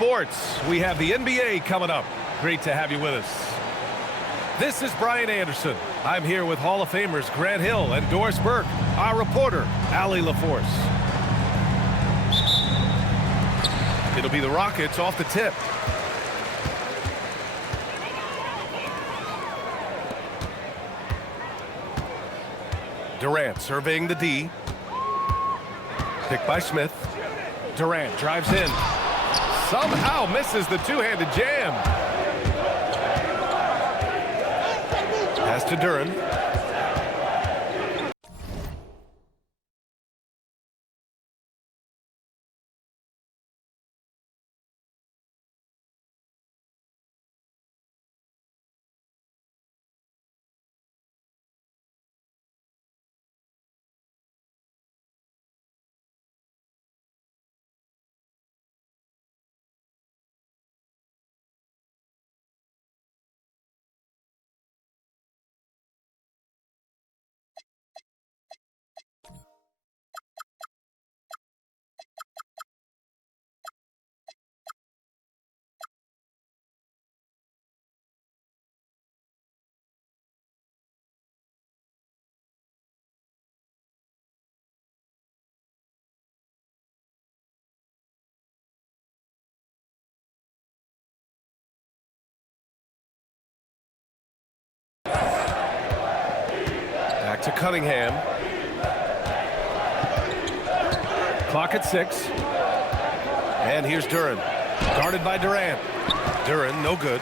sports. We have the NBA coming up. Great to have you with us. This is Brian Anderson. I'm here with Hall of Famers Grant Hill and Doris Burke, our reporter, Allie LaForce. It'll be the Rockets off the tip. Durant surveying the D. Picked by Smith. Durant drives in. Somehow misses the two-handed jam. Pass to Duran. Back to Cunningham. Clock at 6. And here's Duran. Guarded by Durant. Duran, no good.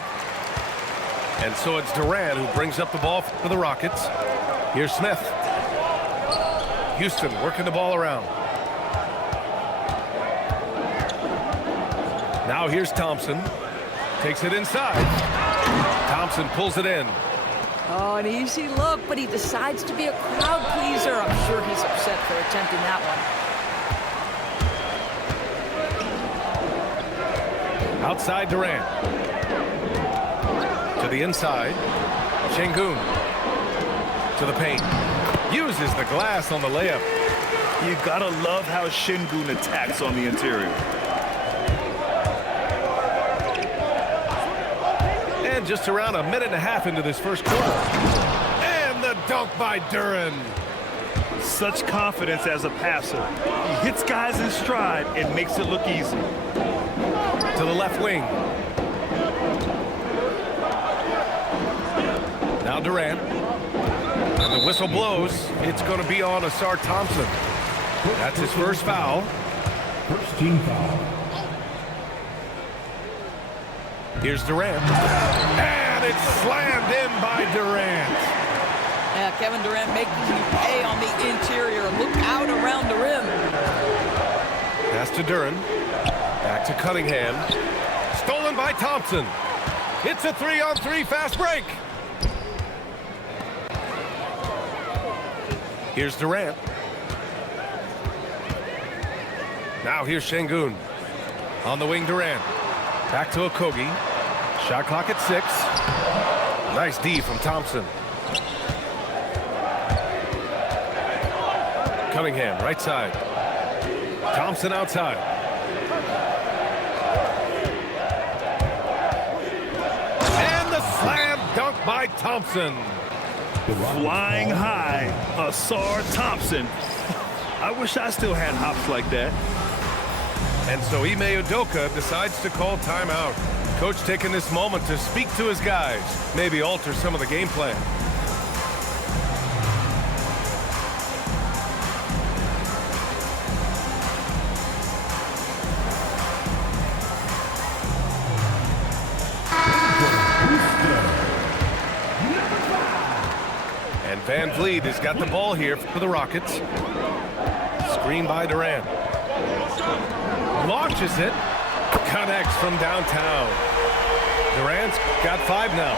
And so it's Durant who brings up the ball for the Rockets. Here's Smith. Houston working the ball around. Now here's Thompson. Takes it inside. Thompson pulls it in. Oh, an easy look, but he decides to be a crowd pleaser. I'm sure he's upset for attempting that one. Outside Durant. To the inside. Şengün. To the paint. Uses the glass on the layup. You gotta love how Şengün attacks on the interior. And just around a minute and a half into this first quarter. And the dunk by Duran. Such confidence as a passer. He hits guys in stride and makes it look easy. To the left wing. Now Durant. And the whistle blows. It's going to be on Asar Thompson. That's his first foul. First team foul. Here's Durant. And it's slammed in by Durant. Yeah, Kevin Durant making you pay on the interior. Look out around the rim. Pass to Duran. Back to Cunningham. Stolen by Thompson. It's a 3-on-3 fast break. Here's Durant. Now here's Şengün. On the wing, Durant. Back to Okogie. Shot clock at 6. Nice D from Thompson. Cunningham, right side. Thompson outside. And the slam dunk by Thompson. Flying high, Asar Thompson. I wish I still had hops like that. And so Ime Udoka decides to call timeout. Coach taking this moment to speak to his guys, maybe alter some of the game plan. And Van Vliet has got the ball here for the Rockets. Screen by Durant. Launches it. Connects from downtown. Durant's got 5 now.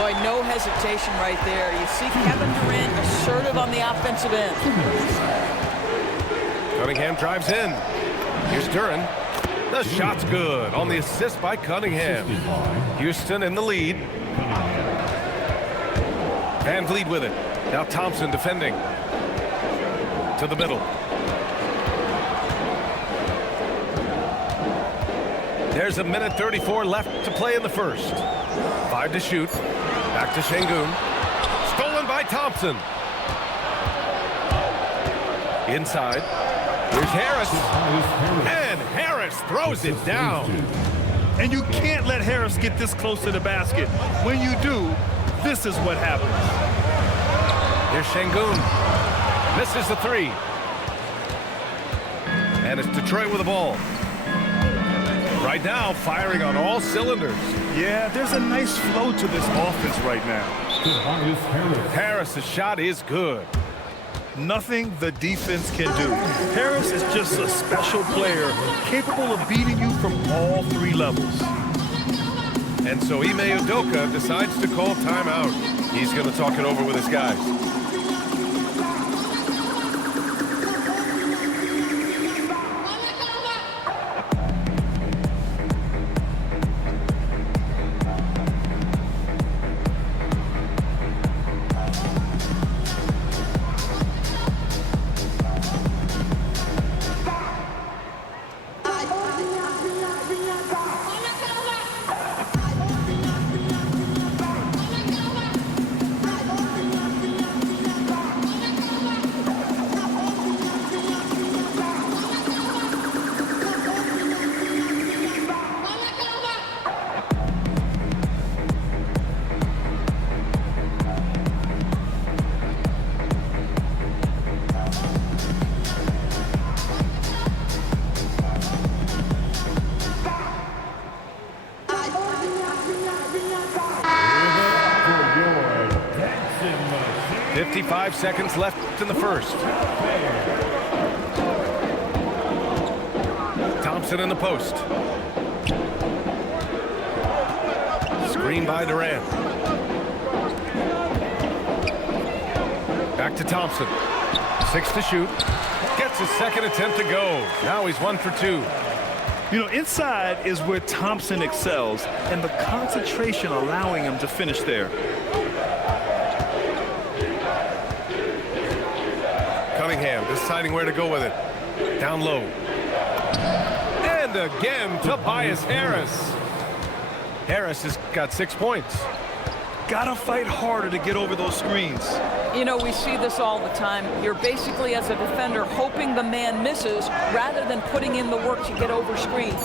Boy, no hesitation right there. You see Kevin Durant assertive on the offensive end. Cunningham drives in. Here's Duran. The shot's good on the assist by Cunningham. Houston in the lead. Van Vliet with it. Now Thompson defending. To the middle. There's a minute 34 left to play in the first. 5 to shoot. Back to Şengün. Stolen by Thompson. Inside. Here's Harris. And Harris throws it down. And you can't let Harris get this close to the basket. When you do, this is what happens. Here's Şengün. Misses the three. And it's Detroit with the ball. Right now, firing on all cylinders. Yeah, there's a nice flow to this offense right now. Harris's shot is good. Nothing the defense can do. Harris is just a special player, capable of beating you from all three levels. And so Ime Udoka decides to call timeout. He's going to talk it over with his guys. .55 seconds left in the first. Thompson in the post. Screen by Durant. Back to Thompson. 6 to shoot. Gets his second attempt to go. Now he's 1 for 2. You know, inside is where Thompson excels, and the concentration allowing him to finish there. Cunningham deciding where to go with it. Down low. And again, Tobias Harris. Harris has got 6 points. Gotta fight harder to get over those screens. You know, we see this all the time. You're basically, as a defender, hoping the man misses rather than putting in the work to get over screens.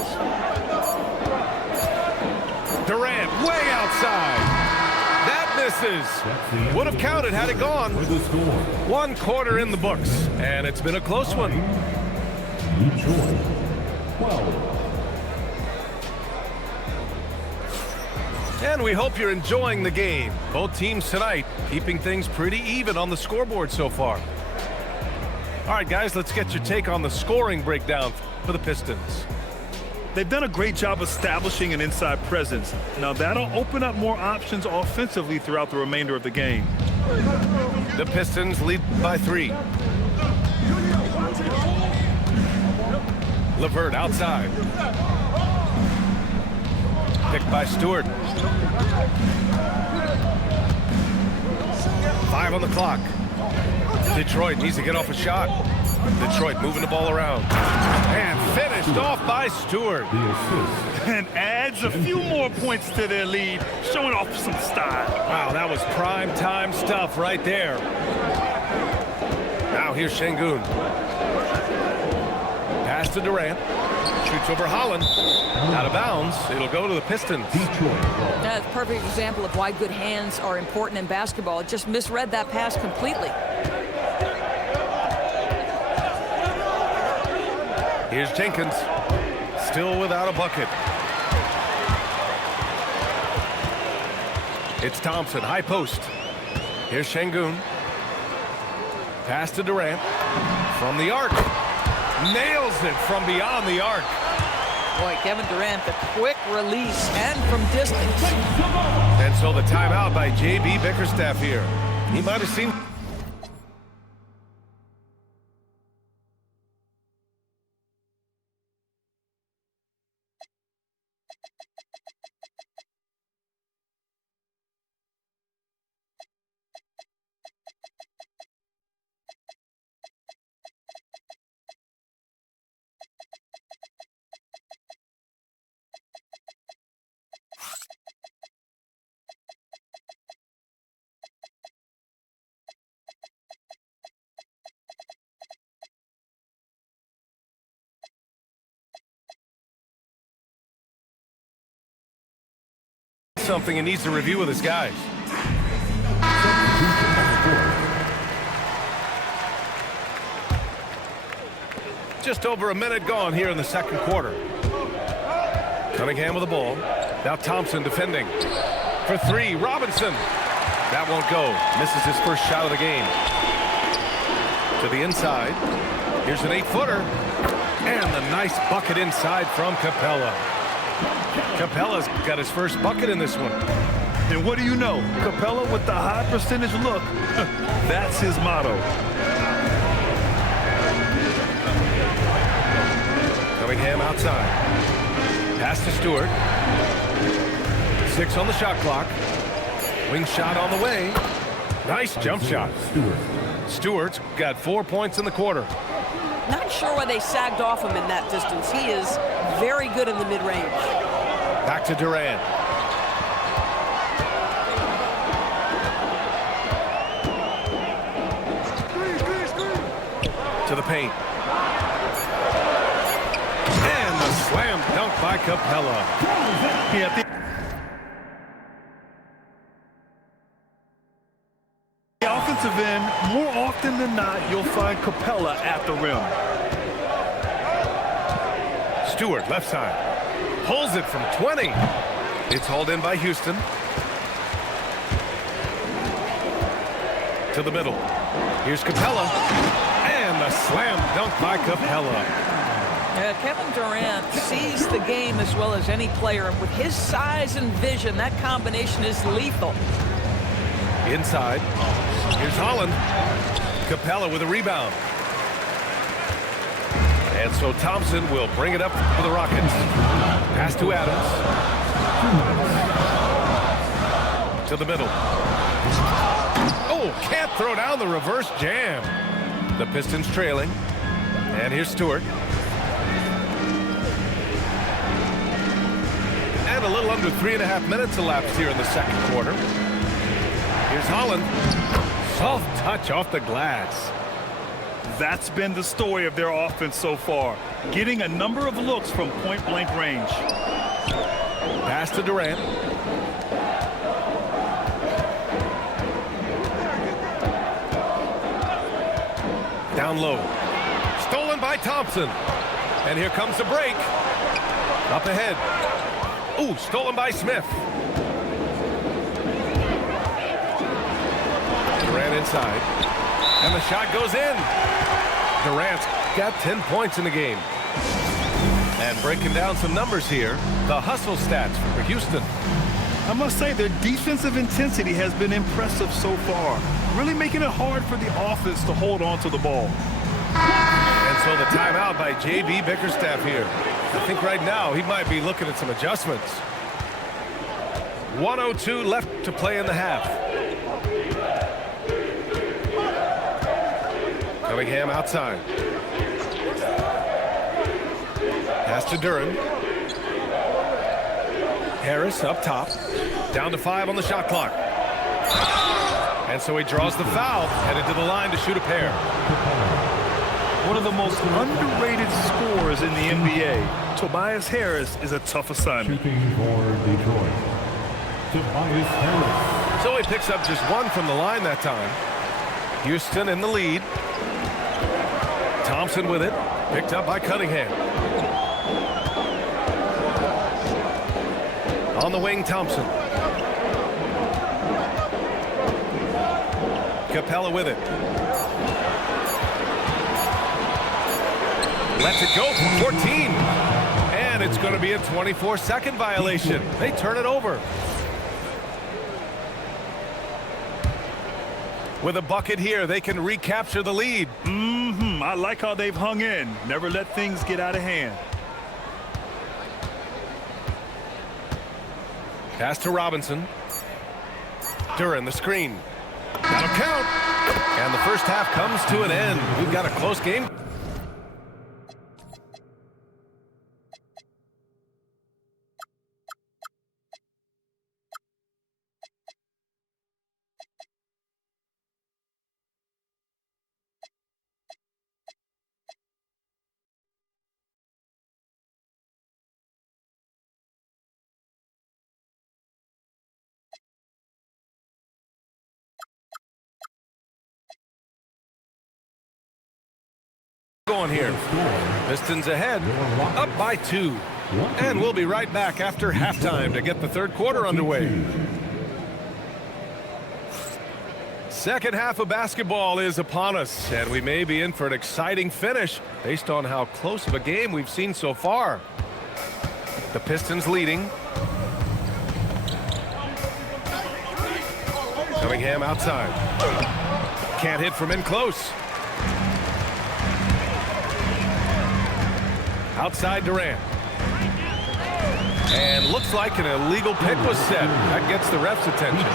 Durant way outside. That misses. Would have counted had it gone. 1 quarter in the books, and it's been a close one. Detroit, 12. And we hope you're enjoying the game. Both teams tonight keeping things pretty even on the scoreboard so far. All right, guys, let's get your take on the scoring breakdown for the Pistons. They've done a great job establishing an inside presence. Now that'll open up more options offensively throughout the remainder of the game. The Pistons lead by 3. LeVert outside. Picked by Stewart. 5 on the clock. Detroit needs to get off a shot. Detroit moving the ball around. And finished off by Stewart. And adds a few more points to their lead, showing off some style. Wow, that was prime time stuff right there. Now here's Şengün. Pass to Durant. Shoots over Holland. Out of bounds. It'll go to the Pistons. That's a perfect example of why good hands are important in basketball. It just misread that pass completely. Here's Jenkins. Still without a bucket. It's Thompson. High post. Here's Şengün. Pass to Durant. From the arc. Nails it from beyond the arc. Boy, Kevin Durant, the quick release and from distance. And so the timeout by J.B. Bickerstaff here. He might have seen Something he needs to review with his guys. Just over a minute gone here in the second quarter. Cunningham with the ball. Now Thompson defending. For three, Robinson. That won't go. Misses his first shot of the game. To the inside. Here's an 8-footer. And the nice bucket inside from Capella. Capella's got his first bucket in this one. And what do you know? Capella with the high percentage look. That's his motto. Cunningham outside. Pass to Stewart. 6 on the shot clock. Wing shot on the way. Nice jump shot. Stewart's got 4 points in the quarter. Not sure why they sagged off him in that distance. He is very good in the mid-range. Back to Durant. To the paint. And the slam dunk by Capella. The offensive end, more often than not, you'll find Capella at the rim. Stewart, left side. Pulls it from 20. It's hauled in by Houston. To the middle. Here's Capella. And the slam dunk by Capella. Yeah, Kevin Durant sees the game as well as any player. And with his size and vision, that combination is lethal. Inside. Here's Holland. Capella with a rebound. And so Thompson will bring it up for the Rockets. Pass to Adams. To the middle. Oh, can't throw down the reverse jam. The Pistons trailing. And here's Stewart. And a little under 3.5 minutes elapsed here in the second quarter. Here's Holland. Soft touch off the glass. That's been the story of their offense so far. Getting a number of looks from point-blank range. Pass to Durant. Down low. Stolen by Thompson. And here comes the break. Up ahead. Ooh, stolen by Smith. Durant inside. And the shot goes in. Durant's got 10 points in the game. And breaking down some numbers here, the hustle stats for Houston. I must say their defensive intensity has been impressive so far, really making it hard for the offense to hold on to the ball. And so the timeout by J.B. Bickerstaff here. I think right now he might be looking at some adjustments. 1:02 left to play in the half. Cunningham outside. Pass to Duran. Harris up top. Down to 5 on the shot clock. And so he draws the foul, headed to the line to shoot a pair. One of the most underrated scorers in the NBA. Tobias Harris is a tough assignment. Shooting for Detroit, Tobias Harris. So he picks up just 1 from the line that time. Houston in the lead. Thompson with it. Picked up by Cunningham. On the wing, Thompson. Capella with it. Lets it go for 14. And it's going to be a 24-second violation. They turn it over. With a bucket here, they can recapture the lead. I like how they've hung in. Never let things get out of hand. Pass to Robinson. Duran, the screen. That'll count. And the first half comes to an end. We've got a close game. going here. Pistons ahead, up by 2. And we'll be right back after halftime to get the third quarter underway. Second half of basketball is upon us, and we may be in for an exciting finish based on how close of a game we've seen so far. The Pistons leading. Cunningham outside. Can't hit from in close. Outside Durant. And looks like an illegal pick was set. That gets the ref's attention.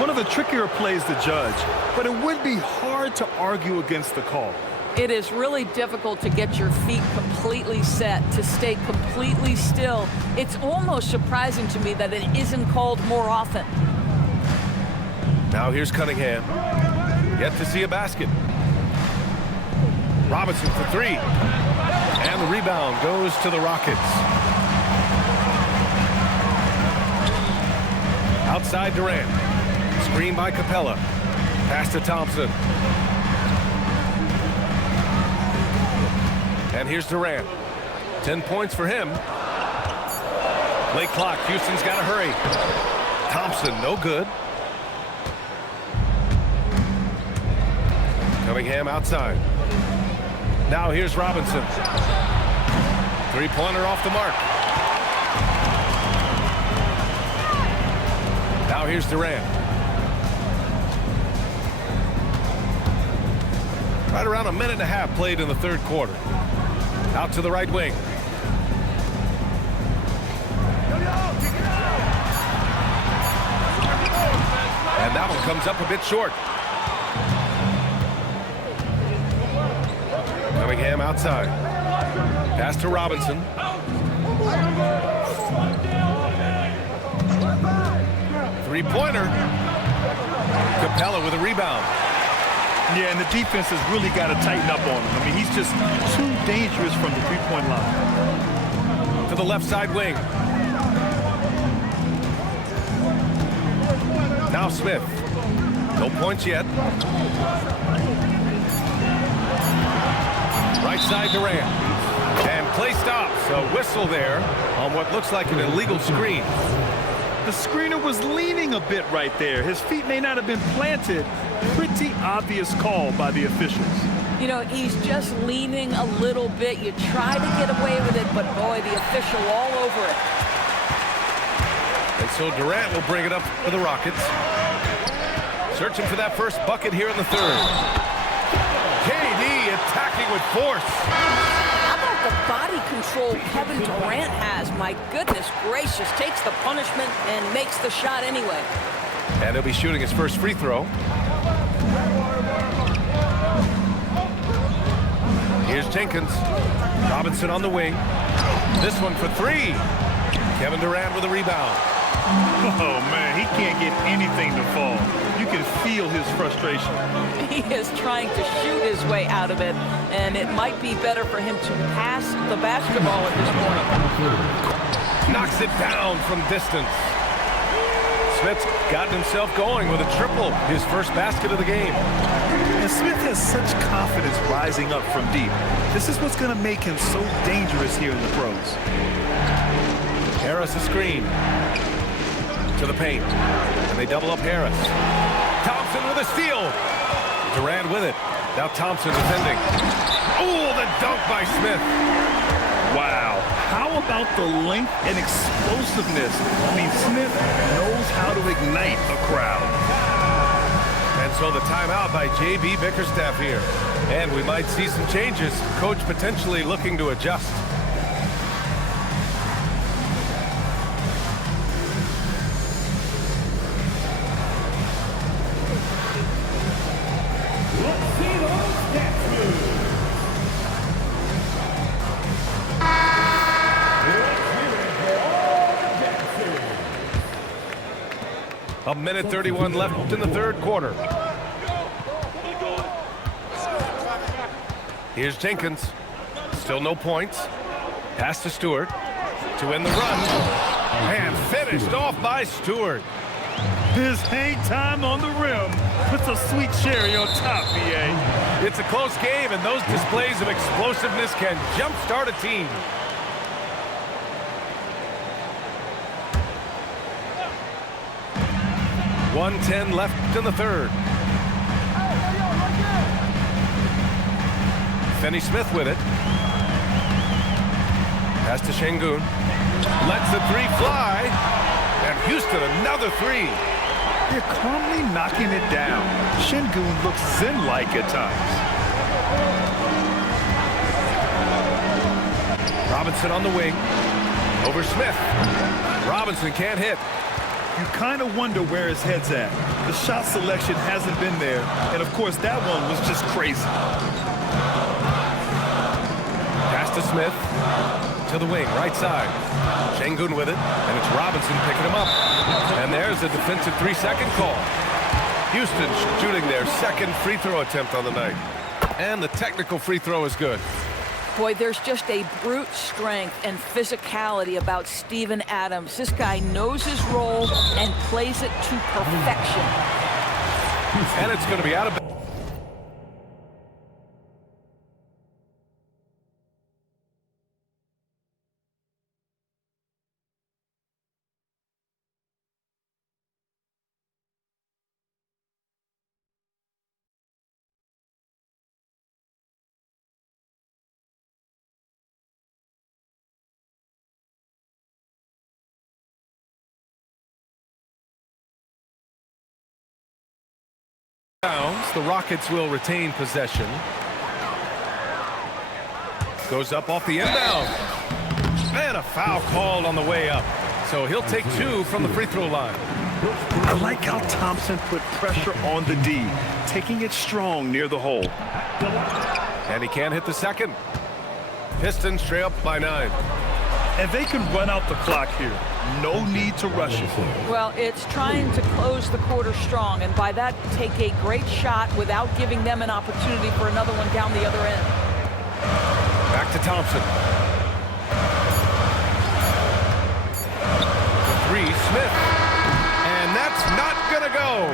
One of the trickier plays to judge, but it would be hard to argue against the call. It is really difficult to get your feet completely set, to stay completely still. It's almost surprising to me that it isn't called more often. Now here's Cunningham. Yet to see a basket. Robinson for 3. And the rebound goes to the Rockets. Outside Durant. Screen by Capella. Pass to Thompson. And here's Durant. 10 points for him. Late clock. Houston's got to hurry. Thompson, no good. Cunningham outside. Now here's Robinson. Three-pointer off the mark. Now here's Durant. Right around a minute and a half played in the third quarter. Out to the right wing. And that one comes up a bit short. Cunningham outside. Pass to Robinson. Three-pointer. Capella with a rebound. Yeah, and the defense has really got to tighten up on him. I mean, he's just too dangerous from the three-point line. To the left side wing. Now Smith. No points yet. Right side Durant. And play stops. A whistle there on what looks like an illegal screen. The screener was leaning a bit right there. His feet may not have been planted. Pretty obvious call by the officials. You know, he's just leaning a little bit. You try to get away with it, but boy, the official all over it. And so Durant will bring it up for the Rockets. Searching for that first bucket here in the third. KD attacking with force. How about the body control Kevin Durant has? My goodness gracious, takes the punishment and makes the shot anyway. And he'll be shooting his first free throw. Here's Jenkins. Robinson on the wing. This one for 3. Kevin Durant with a rebound. Oh, man, he can't get anything to fall. You can feel his frustration. He is trying to shoot his way out of it, and it might be better for him to pass the basketball at this point. Knocks it down from distance. Smith's gotten himself going with a triple, his first basket of the game. And Smith has such confidence rising up from deep. This is what's going to make him so dangerous here in the pros. Harris a screen. To the paint. And they double up Harris. Thompson with a steal. Durant with it. Now Thompson defending. Oh, the dunk by Smith. Wow. How about the length and explosiveness? I mean, Smith knows how to ignite a crowd. And so the timeout by J.B. Bickerstaff here. And we might see some changes. Coach potentially looking to adjust. A minute 31 left in the third quarter. Here's Jenkins. Still no points. Pass to Stewart to end the run. And finished off by Stewart. His hang time on the rim puts a sweet cherry on top, BA. It's a close game, and those displays of explosiveness can jumpstart a team. .110 left in the third. Finney Smith with it. Pass to Şengün. Lets the three fly. And Houston, another three. They're calmly knocking it down. Şengün looks zen-like at times. Robinson on the wing. Over Smith. Robinson can't hit. You kind of wonder where his head's at. The shot selection hasn't been there. And, of course, that one was just crazy. Pass to Smith. To the wing, right side. Şengün with it, and it's Robinson picking him up. And there's a defensive 3-second call. Houston shooting their second free throw attempt on the night. And the technical free throw is good. Boy, there's just a brute strength and physicality about Steven Adams. This guy knows his role and plays it to perfection. And it's going to be out of bounds. The Rockets will retain possession. Goes up off the inbound. And a foul called on the way up. So he'll take two from the free throw line. I like how Thompson put pressure on the D, taking it strong near the hole. And he can't hit the second. Pistons trail up by 9. And they can run out the clock here. No need to rush it. Well, it's trying to close the quarter strong, and by that, take a great shot without giving them an opportunity for another one down the other end. Back to Thompson. The three, Smith. And that's not gonna go.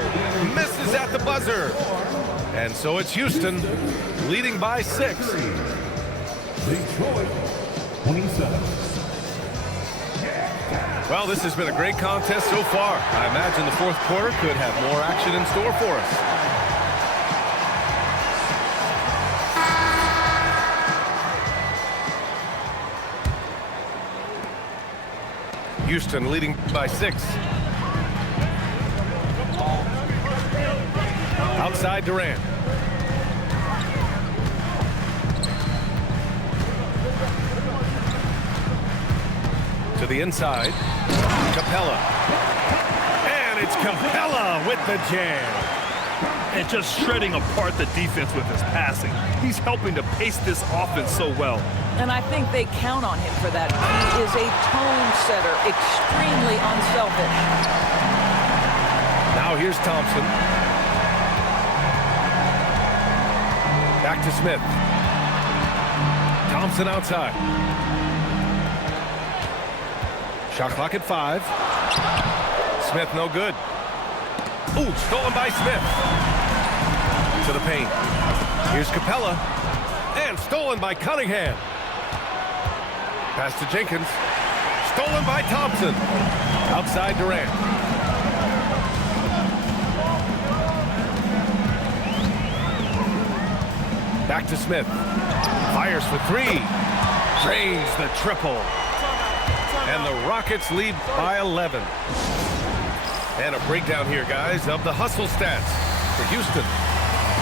Misses at the buzzer. And so it's Houston leading by 6. Detroit, 27. Well, this has been a great contest so far. I imagine the fourth quarter could have more action in store for us. Houston leading by 6. Outside Durant. To the inside. Capella. And it's Capella with the jam. And just shredding apart the defense with his passing. He's helping to pace this offense so well. And I think they count on him for that. He is a tone setter, extremely unselfish. Now here's Thompson. Back to Smith. Thompson outside. Shot clock at 5. Smith no good. Ooh, stolen by Smith. To the paint. Here's Capella. And stolen by Cunningham. Pass to Jenkins. Stolen by Thompson. Outside Durant. Back to Smith. Fires for 3. Drains the triple. And the Rockets lead by 11. And a breakdown here, guys, of the hustle stats for Houston.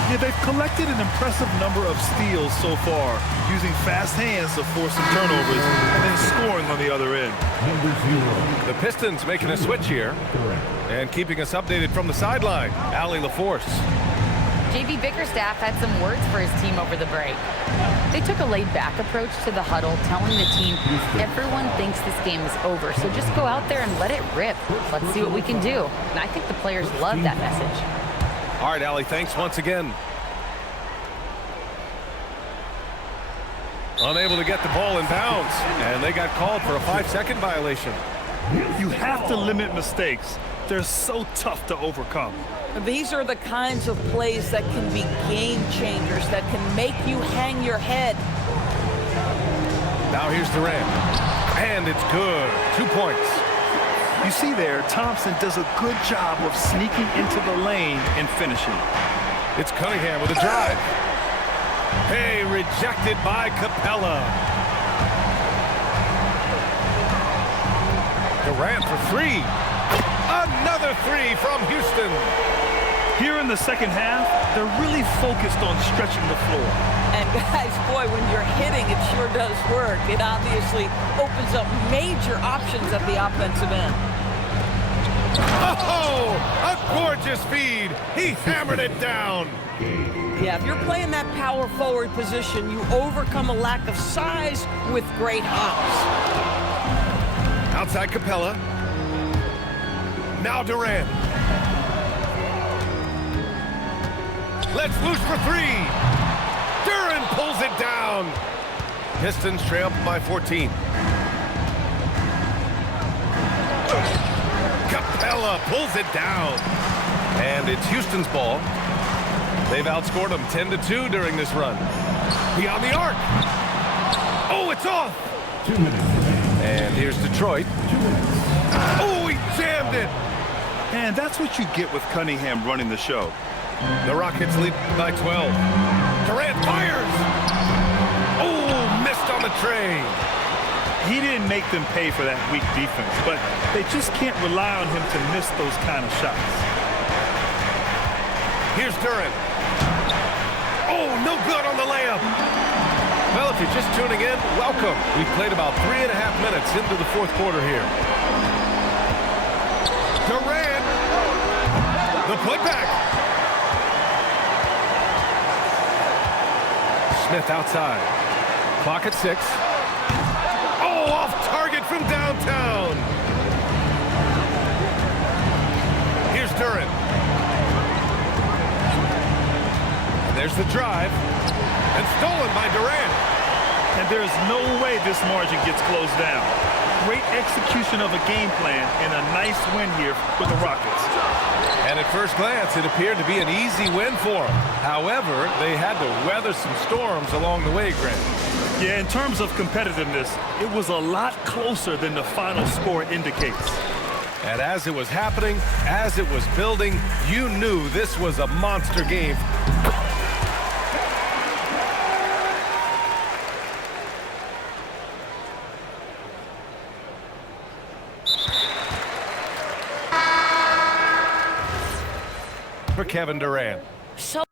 Yeah, they've collected an impressive number of steals so far, using fast hands to force some turnovers and then scoring on the other end. The Pistons making a switch here and keeping us updated from the sideline. Allie LaForce. JB Bickerstaff had some words for his team over the break. They took a laid-back approach to the huddle, telling the team, everyone thinks this game is over, so just go out there and let it rip. Let's see what we can do. And I think the players love that message. All right, Allie, thanks once again. Unable to get the ball in bounds, and they got called for a 5-second violation. You have to limit mistakes. They're so tough to overcome. These are the kinds of plays that can be game changers, that can make you hang your head. Now here's Durant. And it's good. 2 points. You see there, Thompson does a good job of sneaking into the lane and finishing. It's Cunningham with a drive. Hey, rejected by Capella. Durant for three. Another three from Houston. Here in the second half, they're really focused on stretching the floor. And guys, boy, when you're hitting, it sure does work. It obviously opens up major options at the offensive end. Oh, a gorgeous feed. He hammered it down. Yeah, if you're playing that power forward position, you overcome a lack of size with great hops. Outside Capella. Now Durant. Let's loose for three. Durant pulls it down. Pistons trail by 14. Capella pulls it down. And it's Houston's ball. They've outscored them 10-2 during this run. Beyond the arc. Oh, it's off. 2 minutes. And here's Detroit. Oh, he jammed it. And that's what you get with Cunningham running the show. The Rockets lead by 12. Durant fires. Oh, missed on the tray. He didn't make them pay for that weak defense, but they just can't rely on him to miss those kind of shots. Here's Durant. Oh, no good on the layup. Well, if you're just tuning in, welcome. We've played about 3.5 minutes into the fourth quarter here. Durant. The putback. Smith outside. Clock at 6. Oh, off target from downtown. Here's Durant. And there's the drive. And stolen by Durant. And there's no way this margin gets closed down. Great execution of a game plan and a nice win here for the Rockets. And at first glance, it appeared to be an easy win for them. However, they had to weather some storms along the way, Grant. Yeah, in terms of competitiveness, it was a lot closer than the final score indicates. And as it was happening, as it was building, you knew this was a monster game. For Kevin Durant. So